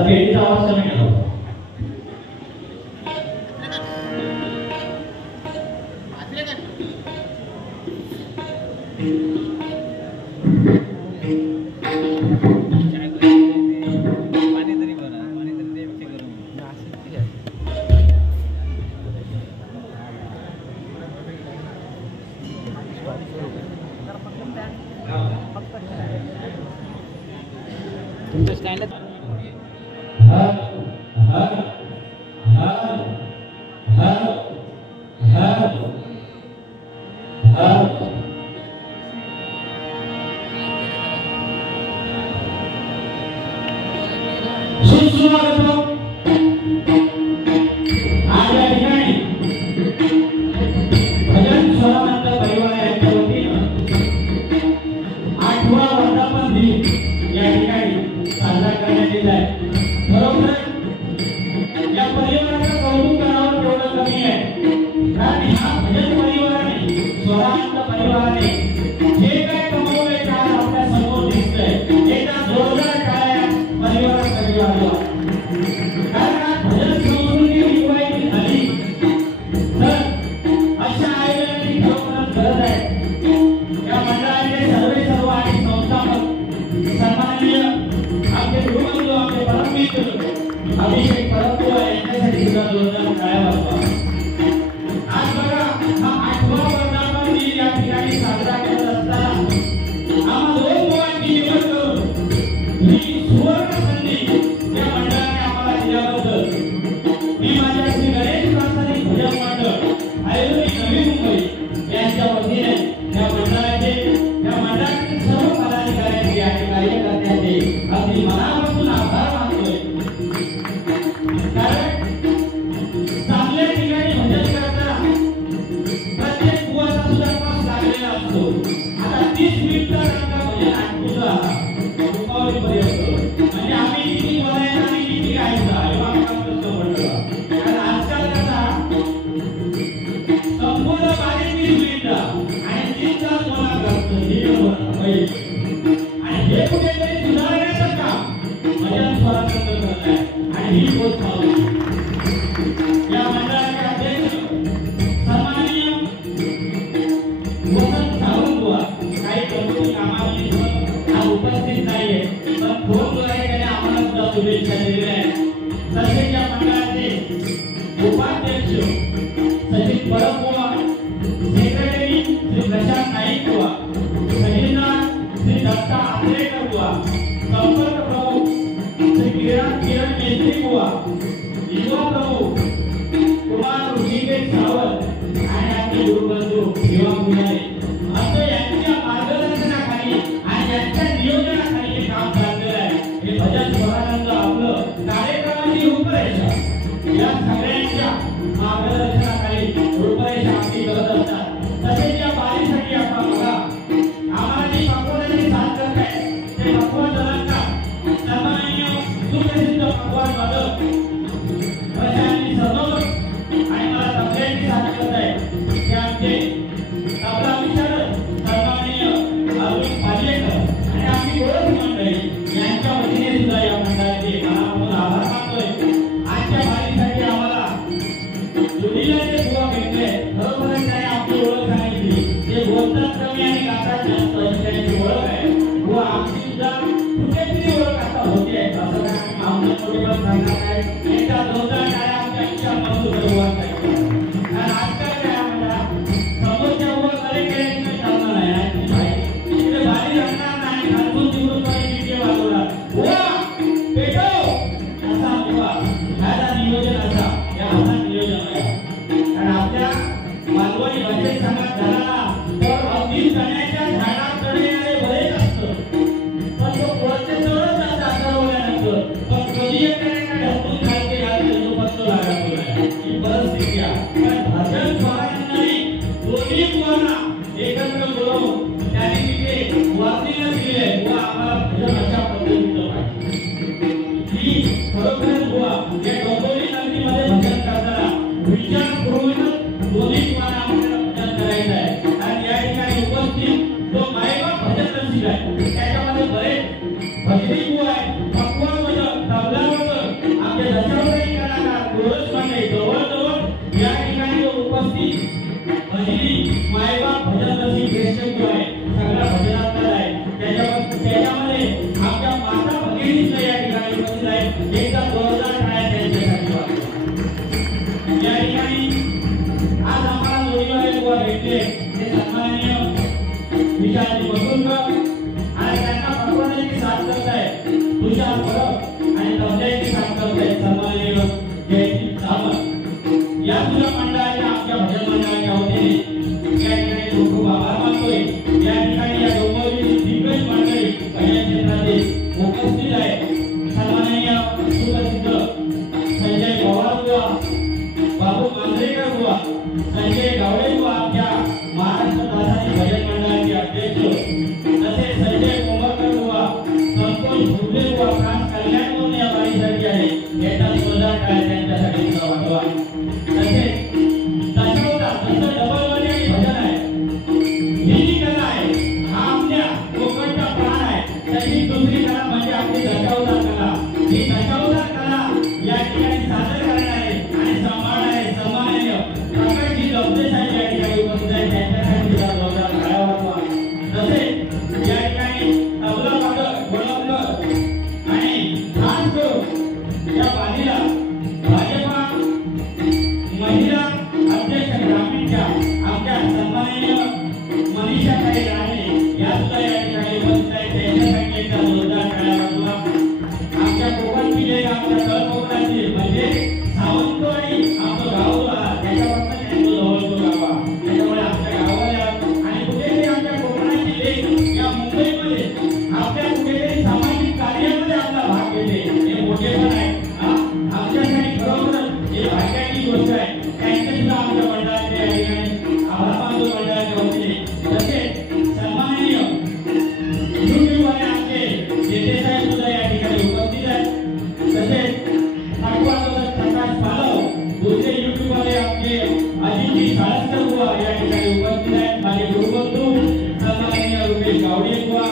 आता पेटीचा आवाज कमी केला होता. तुमचं स्टँड निशुल्क आणि त्यांना पटवण्याची साथ करत आहे तुषार परब आणि तबल्याची साथ करत आहे सन्माननीय जयंती सावंत या तुझ्या मंडळाच्या आमच्या भजन मंडळाच्या वतीने या ठिकाणी खूप खूप आभार मानतोय या ठिकाणी या डोंबिवली दिग्गज मंडळी भजन क्षेत्रातील उपस्थित आहे सन्माननीय सुप्रसिद्ध संजय पवार बुवा बाबू मांजरेकर बुवा संजय गावडे बुवा आमच्या महाराष्ट्र दासानी भजन मंडळाचे अध्यक्ष तसेच संजय कोमरकर बुवा संतोष भुले बुवा प्रांत कल्याण म्हणून या बाईसाठी आहे याचा जोरदार टाळ्या त्यांच्यासाठी सुद्धा वाजवा तसेच दशावतार जसं डबलवाणी आणि भजन आहे ही जी कला आहे हा आपल्या कोकणचा प्राण आहे तशी दुसरी कला म्हणजे आपली दशावतार कला ही दशावतार कला या ठिकाणी सादर करणारे आणि सांभाळणारे सन्माननीय प्रकाशजी लवते साहेब या ठिकाणी उपस्थित आहेत त्यांच्यासाठी सुद्धा जोरदार टाळ्या वाजवा तसेच या ठिकाणी तबला वादक गोलंबर आणि खास करून या बाजीला भाजपा महिला अध्यक्ष ग्रामीणच्या आमच्या सन्माननीय मनीषाताई राणे या सुद्धा या ठिकाणी उपस्थित आहेत त्यांच्यासाठी एकदा जोरदार टाळ्या वाजवा आमच्या कोकणची जे आमच्या तळकोकणाची म्हणजे सावंतवाडी आमचं गाव त्याच्यापासून त्यांचं जवळचं गाव आहे त्याच्यामुळे आमच्या गावाला आणि कुठेतरी आमच्या कोकणाची लेक या मुंबईमध्ये आपल्या कुठेतरी सामाजिक कार्यामध्ये आपला भाग घेते हे मोठेपण आहे आमच्यासाठी खरोखरच हे भाग्याची गोष्ट आहे त्यांचे सुद्धा आमच्या मंडळाचे या ठिकाणी आभार मानतो मंडळाच्या वतीने तसेच सन्माननीय युट्यूबवाले आमचे जेठे साहेब सुद्धा या ठिकाणी उपस्थित आहेत तसेच प्रकाश पालव दुसरे युट्यूबवाले आमचे अजितजी साळस्कर बुवा या ठिकाणी उपस्थित आहेत माझे गुरुबंधू सन्माननीय रुपेश गावडे बुवा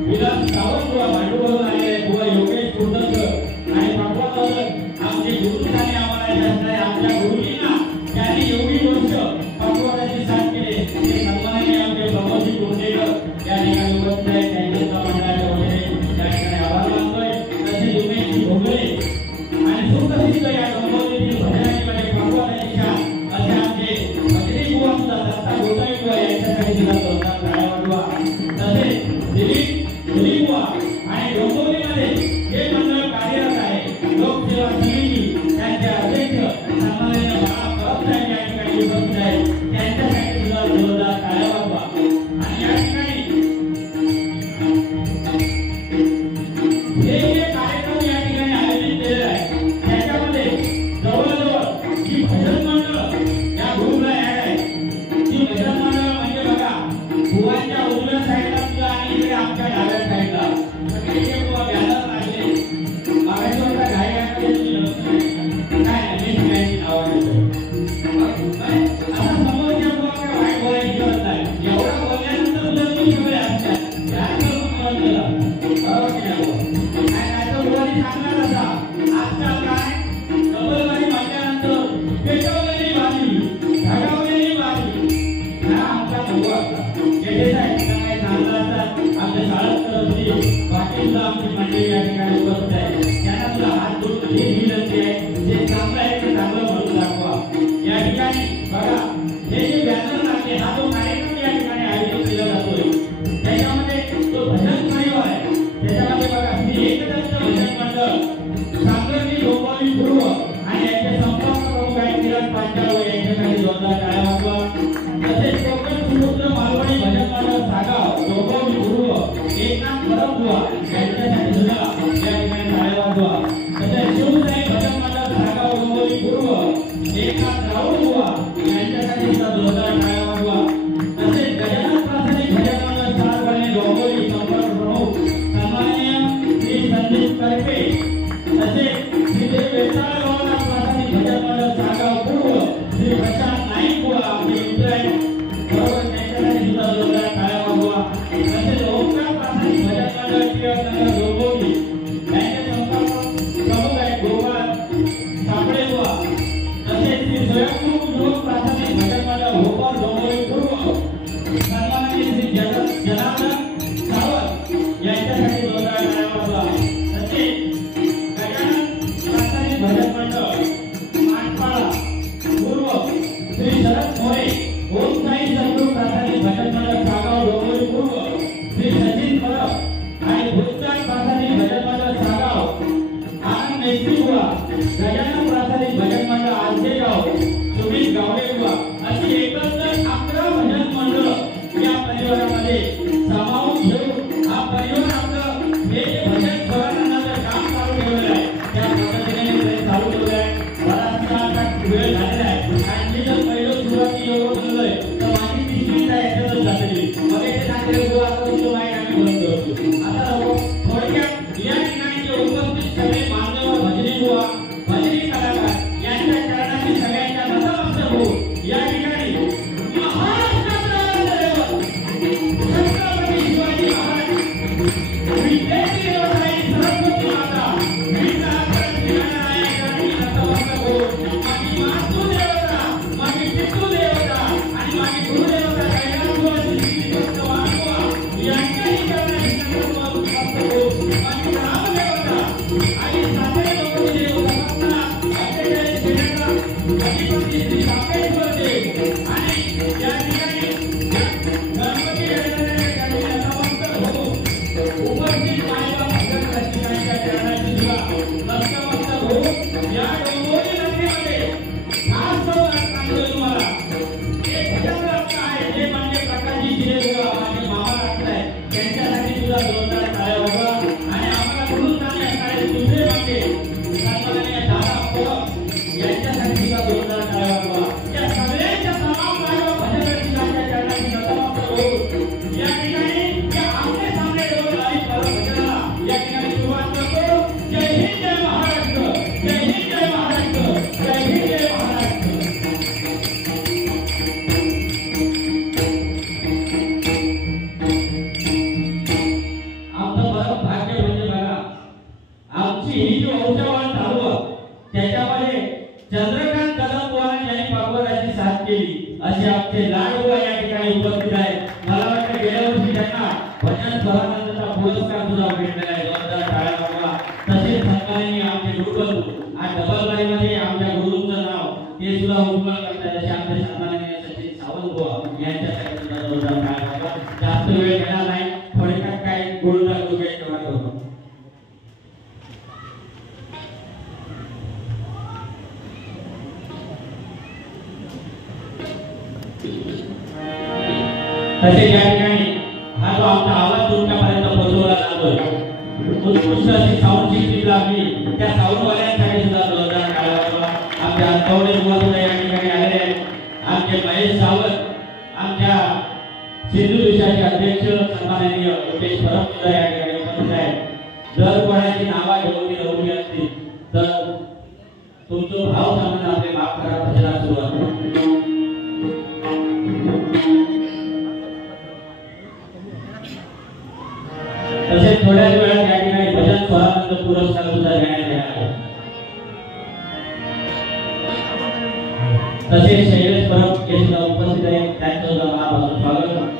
विलास सावंत बुवा भांडूवरून आलेले बुवा योगेश कुर्दकर आणि पटवादावरच आमचे गुरुस्थानी आम्हाला जास्त आहे आमच्या गुरुजींना त्यांनी एवढी वर्ष पटवादाची साथ केली ते सन्माननीय आमचे प्रमोदजी कुंडेकर या ठिकाणी उपस्थित आहेत त्यांच्या मंडळाच्या वतीने या ठिकाणी आभार मानतोय तसेच उमेशजी भोगले आणि सुप्रसिद्ध या डोंबिवलीतील भजनामध्ये पटवादाची शान असे आमचे भजनी बुवा सुद्धा दत्ता गोसावी बुवा यांच्यासाठी सुद्धा जोरदार टाळ्या वाजवा तसेच दिलीप बुवा आणि डोंबिवलीमध्ये जे मंडळ कार्यरत आहे लोकसेवा समिती त्यांचे अध्यक्ष सन्माननीय बाळा परब साहेब या ठिकाणी उपस्थित आहेत त्यांच्यासाठी सुद्धा जोरदार टाळ्या वाजवा आणि या ठिकाणी हे जे कार्यक्रम या ठिकाणी आयोजित केलेला आहे त्याच्यामध्ये जवळजवळ ही भजन मंडळ या ग्रुपला ऍड आहे ती भजन मंडळ म्हणजे बघा बुवांच्या उजव्या साईडला सुद्धा आणि इकडे आमच्या डाव्या साईडला सगळे बुवा बॅनर लागले महाराष्ट्राच्या गायकाकडे तुम्ही काय मी गायची नाव आता समोरच्या बुवाकडे वाईट बोलायची गरज नाही एवढा बोलल्यानंतर सुद्धा तुम्ही सगळे असतात त्या करून केलं बरोबर की नाही बुवानी सांगणार असा आजकाल काय डबलवाणी म्हटल्यानंतर पेटवलेली बाजी धगावलेली बाजी हा आमचा भाऊ असता जेठे साहेब काय सांगला असतात आमच्या शाळेत असतील बाकी सुद्धा आमची मंडळी या ठिकाणी उपस्थित आहे त्यांना सुद्धा हात जोडून ही विनंती आहे जे चांगलं आहे ते चांगलं म्हणून दाखवा या ठिकाणी बघा हे जे बॅनर लागले हा जो कार्यक्रम या ठिकाणी आयोजित केला जातोय त्याच्यामध्ये तो भजन परिवार आहे त्याच्यामध्ये बघा श्री एकदत्त भजन मंडळ सांगली डोंबिवली पूर्व आणि याचे संपर्क प्रमुख आहेत किरण पांचाळ यांच्यासाठी जोरदार टाळ्या वाजवा तसेच कोकण समुद्र मालवणी भजन मंडळ सागाव डोंबिवली पूर्व एकनाथ परब बुवा यांच्यासाठी सुद्धा या ठिकाणी टाळ्या वाजवा तसेच शिवसाई भजन मंडळ सागाव डोंबिवली पूर्व एकनाथ राऊळ बुवा यांच्यासाठी सुद्धा जोरदार टाळ्या वाजवा तसेच गजानन प्राथमिक भजन मंडळ सारवाडे डोंबिवली संपर्क प्रमुख सन्माननीय श्री संदीप करपे तसेच श्री वेताळ गव्हाणा प्राथमिक भजन मंडळ सागाव पूर्व श्री प्रशांत नाईक बुवा आपले मित्र आहेत बरोबर त्यांच्यासाठी सुद्धा जोरदार टाळ्या वाजवा तसेच ओंकार प्राथमिक भजन मंडळ टिळकनगर डोंबिवली यांचे संपर्क प्रमुख आहेत गोपाळ सापळे बुवा तसेच श्री स्वयंभू युवक प्राथमिक भजन मंडळ भोपाळ डोंबिवली पूर्व सन्माननीय श्री जनार्दन सावंत यांच्यासाठी जोरदार टाळ्या वाजवा तसेच गजानन प्राथमिक भजन मंडळ मानपाडा घेऊन हा परिवार आपलं हे जे भजन स्वरांचं काम चालू ठेवलेलं आहे त्या पद्धतीने ते चालू ठेवलं आहे. बराचसा आता वेळ झालेला आहे आणि मी जर पहिलं सुरुवाती एवढं बोललोय तर माझी तिसरी याच्यातच जाते. मग ते सांगले बुवा आता तुमचं माहीत आम्ही बोलतो आता थोडक्यात या ठिकाणी जे उपस्थित सगळे मान्यवर भजनी बुवा भजनी कलाकार यांच्या चरणाची सगळ्यांच्या नतमस्तक होऊन या ठिकाणी महाराष्ट्राचा दैवत छत्रपती शिवाजी महाराज विद्येची देवताई सरस्वती माता विद्यार्थी गणनायकांची नतमस्तक होऊन माझी मातृदेवता माझी पितृदेवता आणि माझी गुरुदेवता कैलासवासी श्री भक्त मानवा यांच्याही चरणाची नतमस्तक होऊन माझी ग्रामदेवता आणि सासरे लोकांची देवता अठ्ठेचाळीस श्रीलंका अधिपती श्री सापेश्वरचे आणि या ठिकाणी गणपती गणनायकांची नतमस्तक होऊन उपस्थित मायबाप भजन रसिकांच्या चरणाची सुद्धा नतमस्तक होऊन या डोंगोरी नदीमध्ये खास करून सांगतो तुम्हाला हे भजन रत्न आहे जे म्हणजे प्रकाशजी जिरेबुवा माझे मामा रत्न आहे त्यांच्यासाठी सुद्धा जोरदार टाळ्या वाजवा. आणि आम्हाला गुरुस्थानी असणारे दुसरे म्हणजे सन्माननीय दादा पवार यांच्यासाठी सुद्धा जोरदार टाळ्या वाजवा. या सगळ्यांच्या तमाम मायबाप भजन रसिकांच्या चरणाची नतमस्तक होऊन या ठिकाणी या आमने सामने दोन आणि भजनाला या ठिकाणी सुरुवात करतो. जय हिंद जय महाराष्ट्र जय हिंद जय महाराष्ट्र जय हिंद जय महाराष्ट्र. आमचं बरं भाग्य म्हणजे बघा आमची ही जी वंशावळ चालू आहे त्याच्यामध्ये चंद्रकांत कदमबुवा यांनी पागोराची साथ केली असे आमचे लाडबुवा या ठिकाणी उपस्थित आहेत. मला वाटतं गेल्या वर्षी त्यांना भजन स्वरानंदचा पुरस्कार सुद्धा भेटलेला आहे. जोरदार टाळ्या वाजवा. तसेच सन्माननीय आमचे गुरुबंधू आणि डबलबाईमध्ये आमच्या गुरुंचं नाव ते सुद्धा उज्ज्वल करतात असे आमचे सन्माननीय सचिन सावंतबुवा यांच्यासाठी सुद्धा जोरदार टाळ्या वाजवा. जास्त वेळ घेणार नाही थोडक्यात काही गोळदार गोष्टी तेवढा करतो. तसेच या ठिकाणी हा जो आमचा आवाज तुमच्यापर्यंत पोहोचवला जातोय उत्कृष्ट अशी साऊंड सिस्टीम लागली त्या साऊंडवाल्यांसाठी सुद्धा जोरदार टाळ्या वाजवा. आमच्या अंतवडे बुवा सुद्धा या ठिकाणी आलेले आहेत. आमचे महेश सावंत आमच्या सिंधू देशाचे अध्यक्ष सन्माननीय रुपेश परब सुद्धा या ठिकाणी उपस्थित आहेत. जर कोणाची नावा ठेवली रवली असतील तर तुमचं भाव सांगून आपले माफ करा भजनाला सुरुवात. तसेच थोड्याच वेळात या ठिकाणी भजन स्वरानंद पुरस्कार सुद्धा देण्यात येणार आहे. तसेच शैलेश परब हे सुद्धा उपस्थित आहेत. त्यांचं सुद्धा मनापासून स्वागत.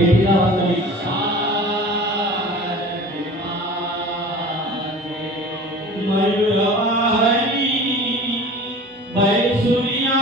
पेटीला वाजवली मयूरवाहनी बैसुरिया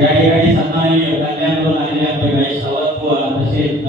या ठिकाणी सन्माननीय कल्याण करून आलेल्या तसेच